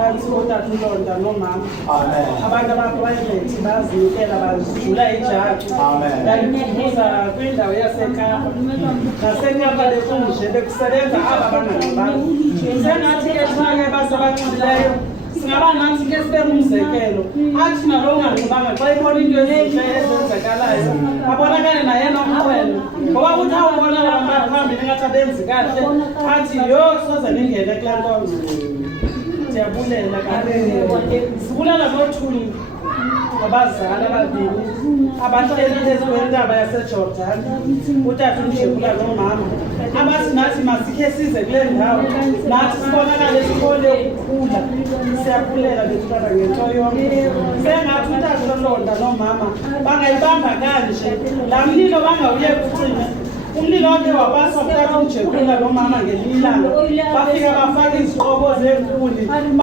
phansi kodwa uLonda nomama. Abantu abaprivate bazinikela badlula ijaki. Ngikubuza kwindawo yaseKapa. NaseKapa lekunje bekusebenza aba bangabantu. Sengathi ke thina basabaxhileyo singaba nathi ke sibe umzekelo. Athi nalo ongaqhubanga xa ibona into ezinhle ezenzakalayo abonakale naye nomqweno. Ngoba uthi awubona abantu phambili ngathi abenzi kahle athi yo soze ningene kule nkonzo. Siyabulela sibulela nothuli abazali ababili abahleli phezu kwentaba yaseJordan utata uMjekula nomama abathi nathi masikhe size kule ndawo nathi sibonakale sikhole ukukhula. Siyabulela bethwana ngento yonke sengathi utata uLonda nomama bangayibamba kanje laa mlilo bangawuyeki ucima. Umlilo wake wabaswa utata uMjekula nomama ngelinye ilanga bafika bafaka iziqobo zenkuni.